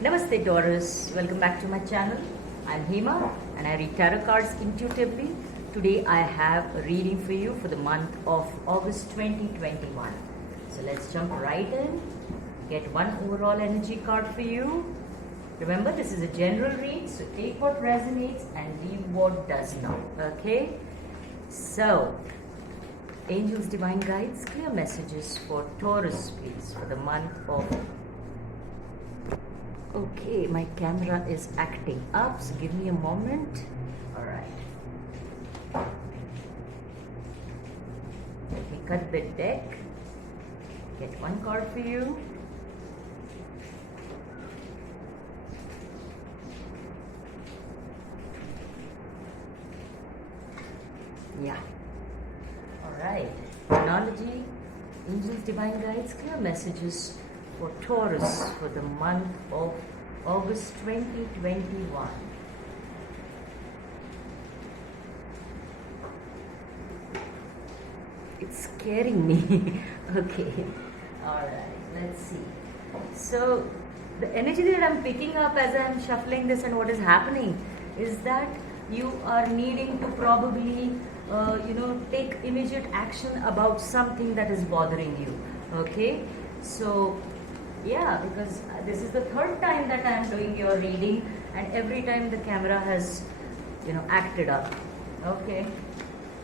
Namaste Taurus, welcome back to my channel. I'm Hema and I read tarot cards intuitively. Today I have a reading for you for the month of August 2021. So let's jump right in. Get one overall energy card for you. Remember, this is a general read, so take what resonates and leave what does not. Okay? So, angels, divine guides, clear messages for Taurus, please, for the month of. Okay, my camera is acting up, so give me a moment. All right. Let me cut the deck. Get one card for you. Yeah. All right. Chronology, angels, divine guides, clear messages for Taurus for the month of August 2021. It's scaring me. Okay. All right. Let's see. So, the energy that I'm picking up as I'm shuffling this and what is happening is that you are needing to probably take immediate action about something that is bothering you. Okay, so yeah, because this is the third time that I am doing your reading, and every time the camera has acted up. Okay,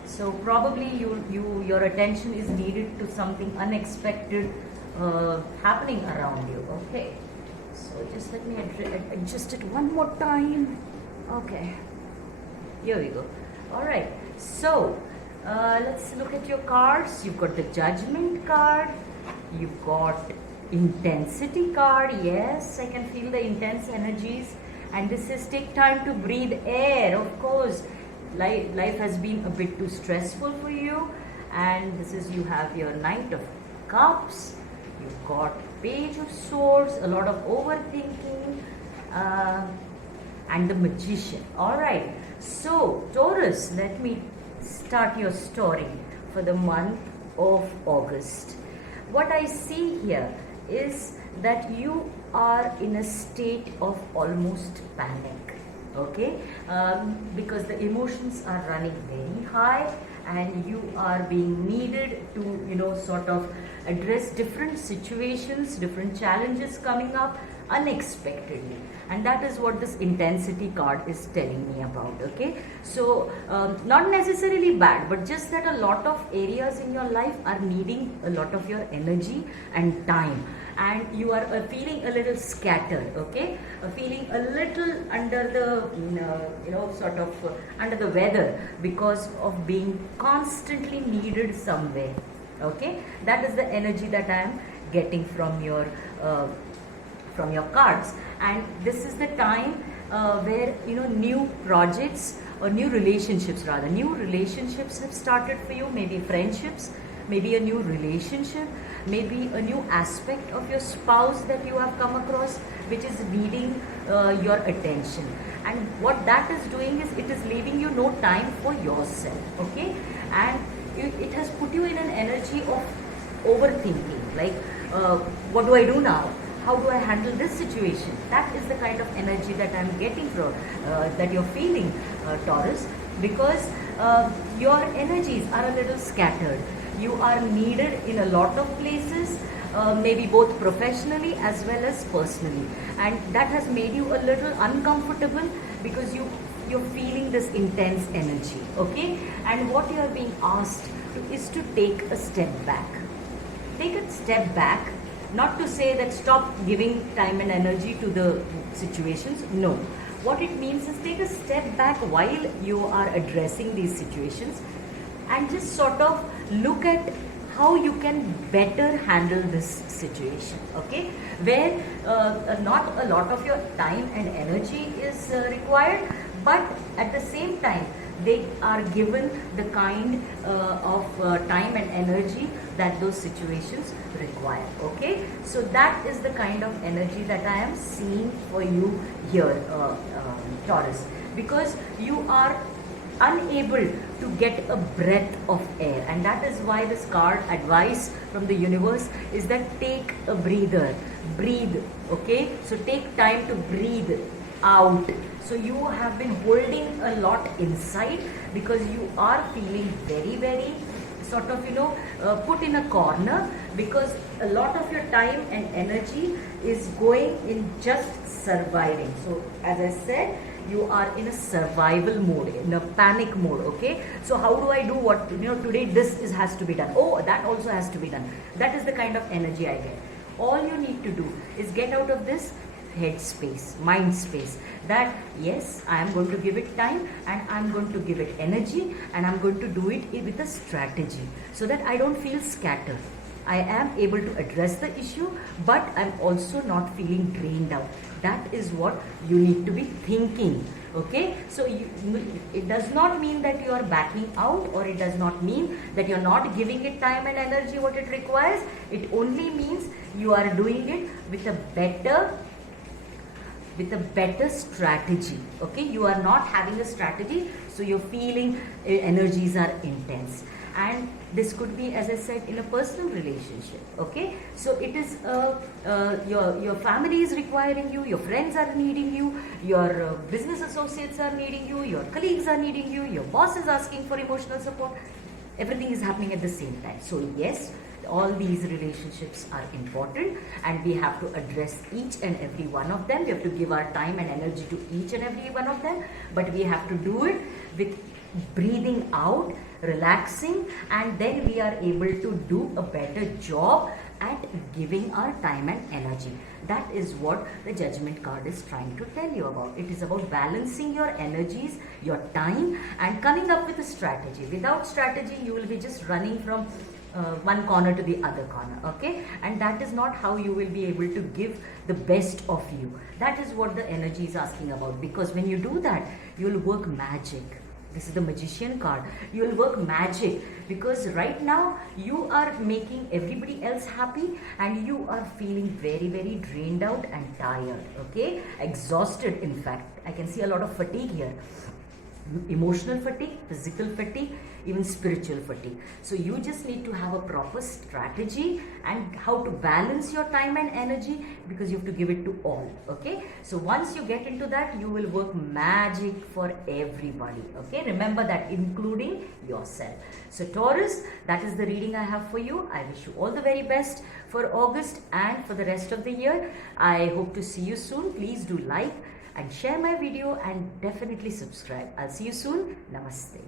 so probably your attention is needed to something unexpected happening around you. Okay, so just let me adjust it one more time. Okay, here we go. All right, so let's look at your cards. You've got the Judgment card, you've got Intensity card. Yes, I can feel the intense energies, and this is take time to breathe air. Of course, life has been a bit too stressful for you, and this is, you have your Knight of Cups, you've got Page of Swords, a lot of overthinking, and the Magician. All right, so Taurus, let me start your story for the month of August. What I see here is that you are in a state of almost panic. Okay, because the emotions are running very high and you are being needed to sort of address different situations, different challenges coming up unexpectedly, and that is what this Intensity card is telling me about. Okay, so not necessarily bad, but just that a lot of areas in your life are needing a lot of your energy and time, and you are feeling a little scattered. Okay, feeling a little under the sort of under the weather because of being constantly needed somewhere. Okay, that is the energy that I am getting from your cards, and this is the time where new projects or new relationships have started for you. Maybe friendships, maybe a new relationship, maybe a new aspect of your spouse that you have come across which is needing your attention, and what that is doing is it is leaving you no time for yourself. Okay, and it has put you in an energy of overthinking, like what do I do now? How do I handle this situation? That is the kind of energy that I'm getting from, that you're feeling, Taurus, because your energies are a little scattered. You are needed in a lot of places, maybe both professionally as well as personally. And that has made you a little uncomfortable because you're feeling this intense energy, okay? And what you are being asked is to take a step back. Take a step back. Not to say that stop giving time and energy to the situations. No. What it means is take a step back while you are addressing these situations and just sort of look at how you can better handle this situation. Okay, where not a lot of your time and energy is required, but at the same time they are given the kind of time and energy that those situations require. Okay, so that is the kind of energy that I am seeing for you here, Taurus, because you are unable to get a breath of air. And that is why this card advice from the universe is that take a breather, breathe. Okay, so take time to breathe out. So you have been holding a lot inside because you are feeling very sort of put in a corner, because a lot of your time and energy is going in just surviving. So as I said, you are in a survival mode, in a panic mode. Okay, so how do I do what, today this has to be done, oh that also has to be done. That is the kind of energy I get. All you need to do is get out of this head space, mind space, that yes, I am going to give it time and I'm going to give it energy, and I'm going to do it with a strategy so that I don't feel scattered. I am able to address the issue, but I'm also not feeling drained out. That is what you need to be thinking. Okay, so it does not mean that you are backing out, or it does not mean that you're not giving it time and energy what it requires. It only means you are doing it with a better strategy. Okay, you are not having a strategy, so your feeling energies are intense. And this could be, as I said, in a personal relationship. Okay, so it is your family is requiring you, your friends are needing you, your business associates are needing you, your colleagues are needing you, your boss is asking for emotional support. Everything is happening at the same time. So yes, all these relationships are important, and we have to address each and every one of them. We have to give our time and energy to each and every one of them, but we have to do it with breathing out, relaxing, and then we are able to do a better job at giving our time and energy. That is what the Judgment card is trying to tell you about. It is about balancing your energies, your time, and coming up with a strategy. Without strategy, you will be just running from one corner to the other corner. Okay, and that is not how you will be able to give the best of you. That is what the energy is asking about, because when you do that, you will work magic. This is the Magician card. You will work magic, because right now you are making everybody else happy, and you are feeling very drained out and tired. Okay, exhausted. In fact, I can see a lot of fatigue here. Emotional fatigue, physical fatigue, even spiritual fatigue. So you just need to have a proper strategy and how to balance your time and energy, because you have to give it to all. Okay, so once you get into that, you will work magic for everybody. Okay, remember that, including yourself. So Taurus, that is the reading I have for you. I wish you all the very best for August and for the rest of the year. I hope to see you soon. Please do like and share my video, and definitely subscribe. I'll see you soon. Namaste.